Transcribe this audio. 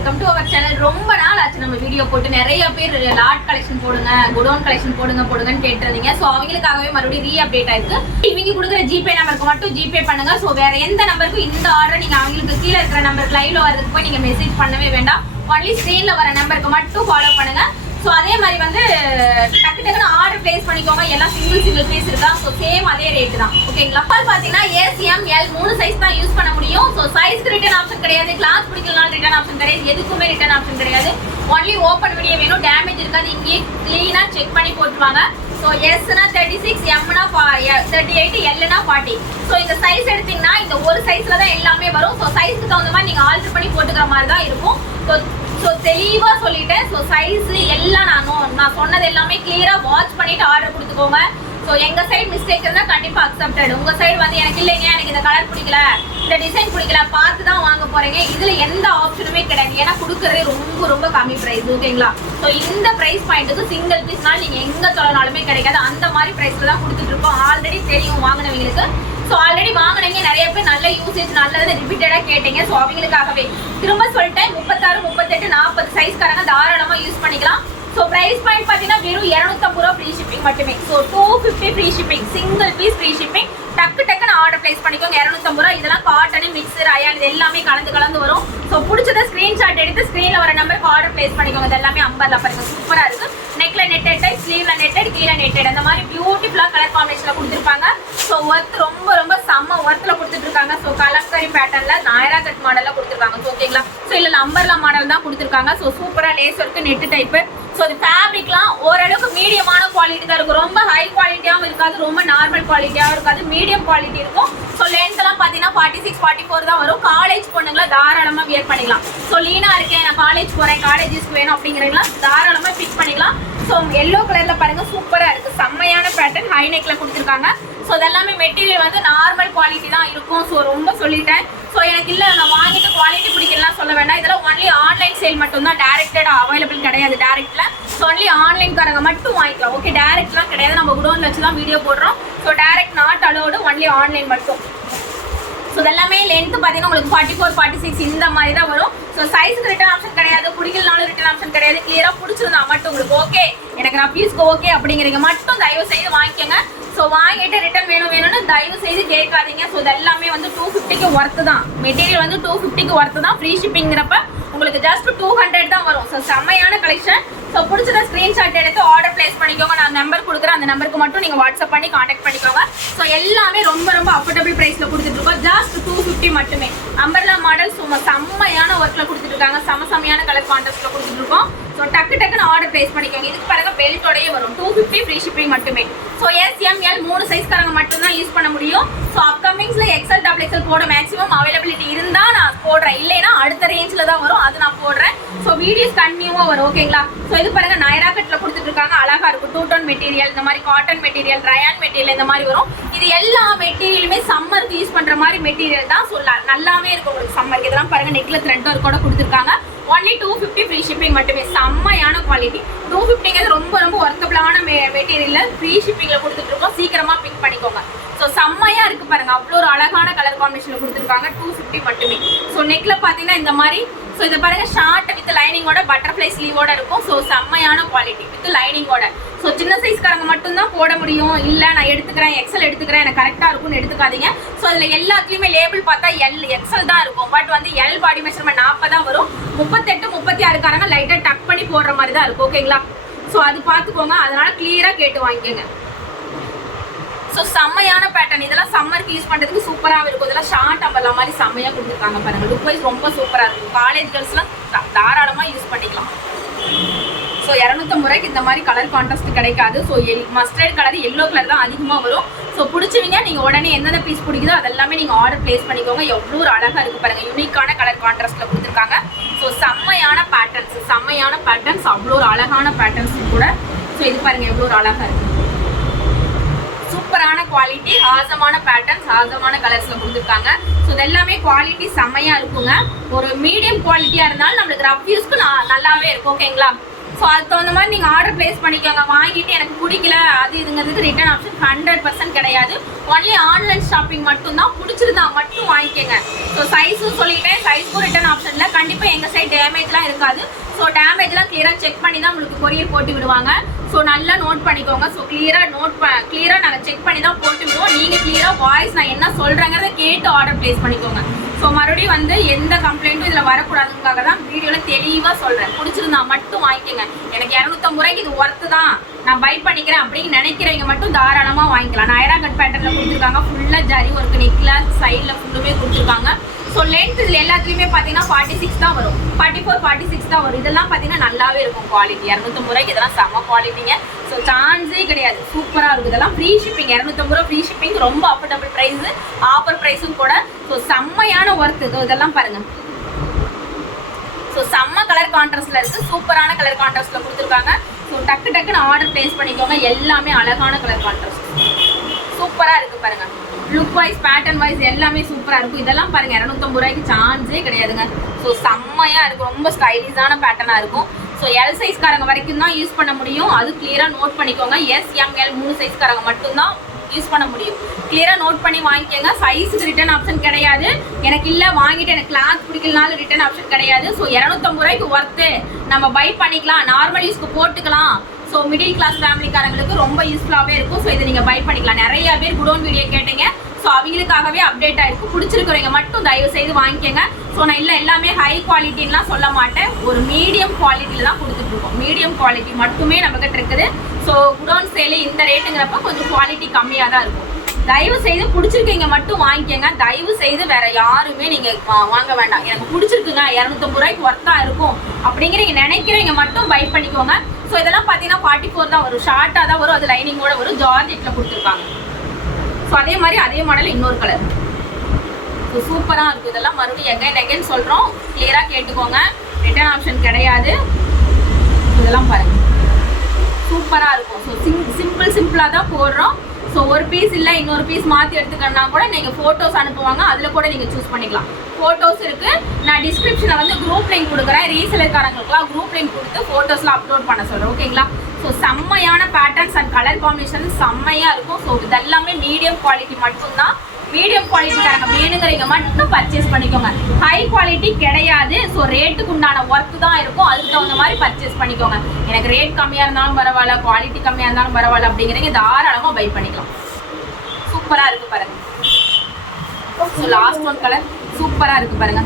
Welcome to our channel. ரொம்ப நாள் ஆச்சு நம்ம வீடியோ போட்டு. நிறைய பேர் லாட் கலெக்ஷன் போடுங்க, குடோன் கலெக்ஷன் போடுங்கன்னு கேட்டிருந்தீங்க. ஸோ அவங்களுக்காகவே மறுபடியும் ரீ அப்டேட் ஆயிருக்கு. இவங்க கொடுக்குற ஜிபே நம்பருக்கு மட்டும் ஜிபே பண்ணுங்க. ஸோ வேற எந்த நம்பருக்கும் இந்த ஆர்டர் நீங்க அவங்களுக்கு கீழே இருக்கிற நம்பருக்கு லைவ்ல வரதுக்கு போய் நீங்க மெசேஜ் பண்ணவே வேண்டாம். ஒன்லி ஸ்க்ரீன்ல வர நம்பருக்கு மட்டும் ஃபாலோ பண்ணுங்க. ஸோ அதே மாதிரி வந்து டக்கு டக்குன்னு ஆர்டர் பிளேஸ் பண்ணிக்கோங்க. எல்லாம் சிங்கிள் பீஸ் இருக்கா. ஸோ சேம் அதே ரேட் தான். ஓகேங்களா? பார்த்தீங்கன்னா எஸ்எம் எல் 3 சைஸ் தான் யூஸ் பண்ண முடியும். ஸோ சைஸ்க்கு ரிட்டர்ன் ஆப்ஷன் கிடையாது. கிளாஸ் பிடிக்கலனாலும் ரிட்டர்ன் ஆப்ஷன் கிடையாது. எதுக்குமே ரிட்டர்ன் ஆப்ஷன் கிடையாது. ஒன்லி ஓப்பன் வீடியோ வேணும். டேமேஜ் இருக்காது. இங்கேயே கிளீனா செக் பண்ணி போட்டுருவாங்க. ஸோ எஸ்னா 36, எம்னா 38, எல்னா 40. ஸோ இந்த சைஸ் எடுத்தீங்கன்னா இந்த ஒரு சைஸ்ல தான் எல்லாமே வரும். ஸோ சைஸ்க்கு தகுந்த மாதிரி நீங்க ஆல்டர் பண்ணி போட்டுக்கிற மாதிரி தான் இருக்கும். ஸோ தெளிவா சொல்லிட்டேன். ஸோ சைஸ் எல்லாம் நான் சொன்னது எல்லாமே கிளியரா வாட்ச் பண்ணிட்டு ஆர்டர் கொடுத்துக்கோங்க. ஸோ எங்க சைடு மிஸ்டேக் இருந்தா கண்டிப்பா அக்செப்டட். உங்க சைடு வந்து எனக்கு இல்லைங்க, எனக்கு இந்த கலர் பிடிக்கல, இந்த டிசைன் பிடிக்கல, பார்த்து தான் வாங்க போறீங்க. இதுல எந்த ஆப்ஷனுமே கிடையாது. ஏன்னா கொடுக்கறதே ரொம்ப ரொம்ப கம்மி பிரைஸ். ஓகேங்களா? ஸோ இந்த பிரைஸ் பாயிண்ட்டுக்கு சிங்கிள் பீஸ்னால நீங்க எங்க சொல்லனாலுமே கிடைக்காது. அந்த மாதிரி பிரைஸ்ல தான் கொடுத்துட்டு இருக்கோம். ஆல்ரெடி தெரியும் வாங்கினவங்களுக்கு. ஸோ ஆல்ரெடி வாங்கினீங்க நிறைய பேர் நல்ல யூசேஜ் நல்லது ரிப்பீட்டடாக கேட்டீங்க. ஸோ அவங்களுக்காகவே திரும்ப சொல்லிட்டேன். 36, 38, 40 சைஸ்காரங்க தாராளமாக யூஸ் பண்ணிக்கலாம். ஸோ ப்ரைஸ் பாயிண்ட் பார்த்தீங்கன்னா வெறும் 250 ரூபா ஃப்ரீ ஷிப்பிங் மட்டுமே. So 250 free shipping, single piece free shipping. டக்குன்னு ஆர்டர் பிளேஸ் பண்ணிக்கோங்க. 250 ரூபா. இதெல்லாம் காட்டனு, மிக்சர், அயன் இது எல்லாமே கலந்து வரும். ஸோ பிடிச்சத ஸ்க்ரீன்ஷாட் எடுத்து ஸ்க்ரீனில் வர நம்பருக்கு ஆர்டர் பிளேஸ் பண்ணிக்கோங்க. இது எல்லாமே அம்பர்லா பாருங்க, சூப்பராக இருக்கு. நெக்ல நெட்டட் டைப், ஸ்லீவ்ல நெட்டட், கீழே நெட்டட், அந்த மாதிரி பியூட்டிஃபுல்லாக கலர் காம்பினேஷன்ல கொடுத்துருப்பாங்க. ஸோ ஒர்த் ரொம்ப ரொம்ப செம்ம ஒர்த்தில் கொடுத்துட்டு இருக்காங்க. ஸோ கலம்கரி பேட்டர்ல நாயரா கட் மாடல்ல கொடுத்துருக்காங்க. ஸோ ஓகேங்களா? ஸோ இல்லை அம்பர்லா மாடல் தான் கொடுத்துருக்காங்க. ஸோ சூப்பராக lace work, net type. So இது ஃபேப்ரிக்லாம் ஓரளவுக்கு மீடியமான குவாலிட்டி தான் இருக்கும். ரொம்ப ஹை குவாலிட்டியாகவும் இருக்காது, ரொம்ப நார்மல் குவாலிட்டியாகவும் இருக்காது, மீடியம் குவாலிட்டி இருக்கும். ஸோ லென்த்லாம் பார்த்தீங்கன்னா 46, 44 தான் வரும். காலேஜ் பொண்ணுங்களா தாராளமாக வியர் பண்ணிக்கலாம். ஸோ லீனா இருக்கேன், நான் காலேஜ் போகிறேன், காலேஜஸ்க்கு வேணும் அப்படிங்கிறீங்களா தாராளமாக பிக் பண்ணிக்கலாம். ஸோ எல்லோ கலரில் பாருங்க, சூப்பராக இருக்குது. செம்மையான பேட்டர்ன், ஹை நெக்ல கொடுத்துருக்காங்க. ஸோ இதெல்லாமே மெட்டீரியல் வந்து நார்மல் குவாலிட்டி தான் இருக்கும். ஸோ ரொம்ப சொல்லிட்டேன். ஸோ எனக்கு இல்லை, நான் வாங்கிட்டு குவாலிட்டி பிடிக்கலாம் சொல்ல வேண்டாம். இதெல்லாம் ஒன்லி ஆன்லைன் சேல் மட்டும்தான், டேரக்டடாக அவைலபிள் கிடையாது. டேரக்ட்ல ஸோ ஒன்லி ஆன்லைன்காரங்க மட்டும் வாங்கிக்கலாம். ஓகே, டேரக்ட்லாம் கிடையாது. நம்ம குடோன்ல வச்சு தான் வீடியோ போடுறோம். So direct not allowed, only online மட்டும். ஸோ இதெல்லாமே லென்த் பார்த்தீங்கன்னா உங்களுக்கு 44, 46 இந்த மாதிரி தான் வரும். ஸோ சைஸுக்கு ரிட்டர்ன் ஆப்ஷன் கிடையாது. பிடிக்கலனாலும் ரிட்டர்ன் ஆப்ஷன் கிடையாது. கிளியராக பிடிச்சிருந்தா மட்டும் உங்களுக்கு ஓகே, எனக்கு ரஃபீஸ்க்கு ஓகே அப்படிங்கிறீங்க மட்டும் தயவு செய்து வாங்கிக்கோங்க. ஸோ வாங்கிட்டு ரிட்டர்ன் வேணும்னு தயவு செய்து கேட்காதீங்க. ஸோ இதெல்லாமே வந்து 250க்கு ஒர்த்து தான். மெட்டீரியல் வந்து 250க்கு ஒர்த்து தான். ஃப்ரீ ஷிப்பிங்கிறப்ப உங்களுக்கு ஜஸ்ட் 200 தான் வரும். ஸோ செம்மையான கலெக்ஷன். ஸோ பிடிச்சத ஸ்க்ரீன்ஷாட் எடுத்து ஆர்டர் பிளேஸ் பண்ணிக்கோங்க. நான் நம்பர் கொடுக்குறேன், அந்த நம்பருக்கு மட்டும் நீங்கள் வாட்ஸ்அப் பண்ணி காண்டாக்ட் பண்ணிக்கோங்க. ஸோ எல்லாமே ரொம்ப ரொம்ப அஃபோர்டபுள் ப்ரைஸில் கொடுத்துட்ருக்கோம். ஜஸ்ட் 250 மட்டுமே. அம்பர்லா மாடல் சும்மா செம்மையான ஒர்க்கில் கொடுத்துட்ருக்காங்க. செம்மையான கலர் கான்ட்ராஸ்ட்டில் கொடுத்துட்ருக்கோம். ஸோ டக்குன்னு ஆர்டர் பிளேஸ் பண்ணிக்கோங்க. இதுக்கு பிறகு பெல்ட்டோடய வரும். 250 ஃப்ரீ ஷிப்பிங் மட்டுமே. ஸோ எஸ்எம்எல் 3 சைஸ்காரங்க மட்டும்தான் யூஸ் பண்ண முடியும். ஸோ அப்கமிங்ஸ்ல எக்ஸல், டபுள் எக்ஸல் போட மேக்ஸிமம் அவைலபிலிட்டி இருந்தால் நான் போடுறேன். இல்லைன்னா அடுத்த ரேஞ்சில் தான் வரும், அது நான் போடுறேன். ஸோ வீடியோஸ் கண்டினியூவாக வரும். ஓகேங்களா? ஸோ இது பாருங்க, நயரா கட்டில் கொடுத்துட்டு இருக்காங்க. அழகா இருக்கும். 2 டோன் மெட்டீரியல், இந்த மாதிரி காட்டன் மெட்டீரியல், ரயான் மெட்டீரியல் இந்த மாதிரி வரும். இது எல்லா மெட்டீரியலுமே சம்மருக்கு யூஸ் பண்ற மாதிரி மெட்டீரியல் தான். சொல்லலாம் நல்லாவே இருக்கும் உங்களுக்கு சம்மருக்கு. இதெல்லாம் பாருங்க, நெக்ல த்ரெட் ஒர்க் கூட கொடுத்துருக்காங்க. ஒன்லி 250 ஃப்ரீ ஷிப்பிங் மட்டுமே. செம்மையான குவாலிட்டி. 250 ரொம்ப ரொம்ப ஒர்த்தபிளான மெட்டீரியல் ஃப்ரீ ஷிப்பிங்ல கொடுத்துட்டு இருக்கோம். சீக்கிரமா பிக் பண்ணிக்கோங்க. ஸோ செம்மையா இருக்கு பாருங்க, அவ்வளோ ஒரு அழகான கலர் காம்பினேஷன்ல கொடுத்துருக்காங்க. 250 மட்டுமே. ஸோ நெக்ல பாத்தீங்கன்னா இந்த மாதிரி. ஸோ இதை பாருங்க, ஷார்ட் வித் லைனிங்கோட, பட்டர்ஃப்ளை ஸ்லீவோட இருக்கும். ஸோ செம்மையான குவாலிட்டி வித் லைனிங்கோட. ஸோ சின்ன சைஸ்காரங்க மட்டும்தான் போட முடியும். இல்லை நான் எடுத்துக்கிறேன், எக்ஸல் எடுத்துக்கிறேன், எனக்கு கரெக்டாக இருக்கும்னு எடுத்துக்காதீங்க. ஸோ இதில் எல்லாத்துலேயுமே லேபிள் பார்த்தா எக்ஸல் தான் இருக்கும். பட் வந்து எல் பாடி மெஷர்மெண்ட் 40 தான் வரும். 38, 36காரங்க லைட்டாக டக் பண்ணி போடுற மாதிரி தான் இருக்கும். ஓகேங்களா? ஸோ அது பார்த்துக்கோங்க. அதனால கிளியராக கேட்டு வாங்கிக்கோங்க. ஸோ செம்மையான பேட்டர்ன். இதெல்லாம் சம்மருக்கு யூஸ் பண்ணுறதுக்கு சூப்பராக இருக்கும். இதெல்லாம் ஷார்ட் அம்பர்லா மாதிரி செம்மையாக கொடுத்துருக்காங்க பாருங்க. லுக் வைஸ் ரொம்ப சூப்பராக இருக்கும். காலேஜ் கேர்ள்ஸ்லாம் தாராளமாக யூஸ் பண்ணிக்கலாம். ஸோ 250 ரூபாய்க்கு இந்த மாதிரி கலர் கான்ட்ராஸ்ட் கிடைக்காது. So mustard colour, yellow colour தான் அதிகமாக வரும். ஸோ பிடிச்சவங்க நீங்கள் உடனே எந்தெந்த பீஸ் பிடிக்குதோ அதெல்லாமே நீங்கள் ஆர்டர் பிளேஸ் பண்ணிக்கோங்க. எவ்வளோ ஒரு அழகாக இருக்குது பாருங்கள். யூனிக்கான கலர் கான்ட்ராஸ்ட்டில் கொடுத்துருக்காங்க. ஸோ செம்மையான பேட்டர்ன்ஸ், அவ்வளோ ஒரு அழகான பேட்டர்ன்ஸ் கூட. ஸோ இது பாருங்கள், எவ்வளோ ஒரு அழகாக இருக்குது. சூப்பரான குவாலிட்டி, ஆசமான பேட்டர்ன்ஸ், ஆசமான கலர்ஸ்ல கொடுத்துருக்காங்க. ஸோ இது எல்லாமே குவாலிட்டி செம்மையா இருக்குங்க. ஒரு மீடியம் குவாலிட்டியா இருந்தாலும் நம்மளுக்கு ரஃப் யூஸ்க்கு நல்லாவே இருக்கும். ஓகேங்களா? ஸோ அதுக்கு தகுந்த மாதிரி நீங்கள் ஆர்டர் பிளேஸ் பண்ணிக்கோங்க. வாங்கிட்டு எனக்கு பிடிக்கல அது இதுங்கிறதுக்கு ரிட்டர்ன் ஆப்ஷன் 100% கிடையாது. ஒன்லி ஆன்லைன் ஷாப்பிங் மட்டும்தான். பிடிச்சிருந்தா மட்டும் வாங்கிக்கோங்க. ஸோ சைஸும் சொல்லிட்டேன், சைஸ்க்கும் ரிட்டர்ன் ஆப்ஷன் இல்லை. கண்டிப்பாக எங்கள் சைட் டேமேஜ் டேமேஜ்லாம் இருக்காது. ஸோ டேமேஜ்லாம் கிளியராக செக் பண்ணி தான் உங்களுக்கு கொரியர் போட்டு விடுவாங்க. ஸோ நல்லா நோட் பண்ணிக்கோங்க. ஸோ கிளியராக நாங்கள் செக் பண்ணி தான் போட்டு விடுவோம். நீங்கள் கிளியராக வாய்ஸ் நான் என்ன சொல்கிறேங்கிறத கேட்டு ஆர்டர் ப்ளேஸ் பண்ணிக்கோங்க. ஸோ மறுபடியும் வந்து எந்த கம்ப்ளைண்ட்டும் இதில் வரக்கூடாதுக்காக தான் வீடியோவில் தெளிவாக சொல்கிறேன். பிடிச்சிருந்தா மட்டும் வாங்கிக்கோங்க. எனக்கு 250 ரூபாய்க்கு இது ஒர்த்து தான், நான் பை பண்ணிக்கிறேன் அப்படின்னு நினைக்கிறவங்க மட்டும் தாராளமாக வாங்கிக்கலாம். நயரா கட் பேட்டர்னில் கொடுத்துருக்காங்க. ஃபுல்லாக ஜரி ஒர்க்கு நெக்கில் சைடில் ஃபுல்லுமே கொடுத்துருக்காங்க. ஸோ லென்த் இதில் எல்லாத்துலேயுமே பார்த்தீங்கன்னா 46 தான் வரும், 44, 46 தான் வரும். இதெல்லாம் பார்த்தீங்கன்னா நல்லாவே இருக்கும் குவாலிட்டி. 250 ரூபாய்க்கு இதெல்லாம் செம்ம குவாலிட்டிங்க. ஸோ சான்ஸே கிடையாது, சூப்பராக இருக்குது. இதெல்லாம் ஃப்ரீ ஷிப்பிங், 250 ரூபா ஃப்ரீ ஷிப்பிங், ரொம்ப அஃபோர்டபுள் ப்ரைஸு, ஆஃபர் ப்ரைஸும் கூட. ஸோ செம்மையான ஒர்த்து இதெல்லாம் பாருங்கள். ஸோ செம்ம கலர் கான்ட்ராஸ்டில் இருக்குது, சூப்பரான கலர் கான்ட்ராஸ்டில் கொடுத்துருக்காங்க. ஸோ டக்குன்னு ஆர்டர் ப்ளேஸ் பண்ணிக்கோங்க. எல்லாமே அழகான கலர் கான்ட்ராஸ்ட், சூப்பராக இருக்குது பாருங்கள். லுக் வைஸ் பேட்டர்ன் வைஸ் எல்லாமே சூப்பராக இருக்கும். இதெல்லாம் பாருங்கள் 250 ரூபாய்க்கு சான்ஸே கிடையாதுங்க. ஸோ செம்மையாக இருக்கும், ரொம்ப ஸ்டைலிஷான பேட்டர்னாக இருக்கும். ஸோ எல் சைஸ்காரங்க வரைக்கும் தான் யூஸ் பண்ண முடியும், அது கிளியராக நோட் பண்ணிக்கோங்க. SML 3 சைஸ்காரங்க மட்டும்தான் யூஸ் பண்ண முடியும். கிளியராக நோட் பண்ணி வாங்கிக்கோங்க. சைஸுக்கு ரிட்டர்ன் ஆப்ஷன் கிடையாது. எனக்கு இல்லை வாங்கிட்டு எனக்கு கிளாத் பிடிக்கலனாலும் ரிட்டர்ன் ஆப்ஷன் கிடையாது. ஸோ 250 ரூபாய்க்கு ஒர்த்து, நம்ம பை பண்ணிக்கலாம், நார்மல் யூஸ்க்கு போட்டுக்கலாம். ஸோ மிடில் கிளாஸ் ஃபேமிலிக்காரங்களுக்கு ரொம்ப யூஸ்ஃபுல்லாகவே இருக்கும். ஸோ இதை நீங்கள் பை பண்ணிக்கலாம். நிறைய பேர் குடோன் வீடியோ கேட்டீங்க. ஸோ அவங்களுக்காகவே அப்டேட் ஆகிருக்கும். பிடிச்சிருக்கிறவங்க மட்டும் தயவு செய்து வாங்கிக்கோங்க. ஸோ நான் இல்லை எல்லாமே ஹை குவாலிட்டின்லாம் சொல்ல மாட்டேன், ஒரு மீடியம் குவாலிட்டியில் தான் கொடுத்துட்ருக்கோம். மீடியம் குவாலிட்டி மட்டுமே நம்மக்கிட்ட இருக்குது. ஸோ குடோன் சேலு இந்த ரேட்டுங்கிறப்ப கொஞ்சம் குவாலிட்டி கம்மியாக தான் இருக்கும். தயவு செய்து பிடிச்சிருக்கீங்க மட்டும் வாங்கிக்கோங்க. தயவு செய்து வேற யாருமே நீங்கள் வாங்க வேண்டாம். எனக்கு பிடிச்சிருக்குங்க 250 ரூபாய்க்கு ஒர்த்தாக இருக்கும் அப்படிங்கிறீங்க நினைக்கிறவங்க மட்டும் பை பண்ணிக்கோங்க. ஸோ இதெல்லாம் பார்த்தீங்கன்னா 44 தான் வரும், ஷார்ட்டாக தான் வரும், அது லைனிங்கோட வரும், ஜார்ஜெட்டில் கொடுத்துருக்காங்க. ஸோ அதே மாதிரி அதே மாடல் இன்னொரு கலர். ஸோ சூப்பராக இருக்குது. இதெல்லாம் மறுபடியும் எகைன் சொல்கிறோம், கிளியராக கேட்டுக்கோங்க. ரிட்டர்ன் ஆப்ஷன் கிடையாது. இதெல்லாம் பாருங்கள் சூப்பராக இருக்கும். ஸோ சிம்பிளாக தான் போடுறோம். ஸோ ஒரு பீஸ் இல்லை இன்னொரு பீஸ் மாற்றி எடுத்துக்கணும்னா கூட நீங்கள் ஃபோட்டோஸ் அனுப்புவாங்க, அதில் கூட நீங்கள் சூஸ் பண்ணிக்கலாம். ஃபோட்டோஸ் இருக்குது. நான் டிஸ்கிரிப்ஷனில் வந்து குரூப் லிங்க் கொடுக்குறேன். ரீசேலர்காரங்களுக்குலாம் குரூப் லிங்க் கொடுத்து ஃபோட்டோஸ்லாம் அப்லோட் பண்ண சொல்கிறேன், ஓகேங்களா? ஸோ செம்மையான பேட்டர்ன்ஸ் அண்ட் கலர் காம்பினேஷன் செம்மையாக இருக்கும். ஸோ இதெல்லாமே மீடியம் குவாலிட்டி மட்டும்தான். மீடியம் குவாலிட்டிக்காரங்க வேணுங்கிறீங்க மட்டும் பர்ச்சேஸ் பண்ணிக்கோங்க. ஹை குவாலிட்டி கிடையாது. ஸோ ரேட்டுக்கு உண்டான ஒர்க்கு தான் இருக்கும், அதுக்கு தகுந்த மாதிரி பர்ச்சேஸ் பண்ணிக்கோங்க. எனக்கு ரேட் கம்மியாக இருந்தாலும் பரவாயில்ல, குவாலிட்டி கம்மியாக இருந்தாலும் பரவாயில்ல அப்படிங்கிறீங்க தாராளமாக பை பண்ணிக்கலாம். சூப்பராக இருக்குது பாருங்க. ஸோ லாஸ்ட் ஒன் கலர் சூப்பராக இருக்குது பாருங்க.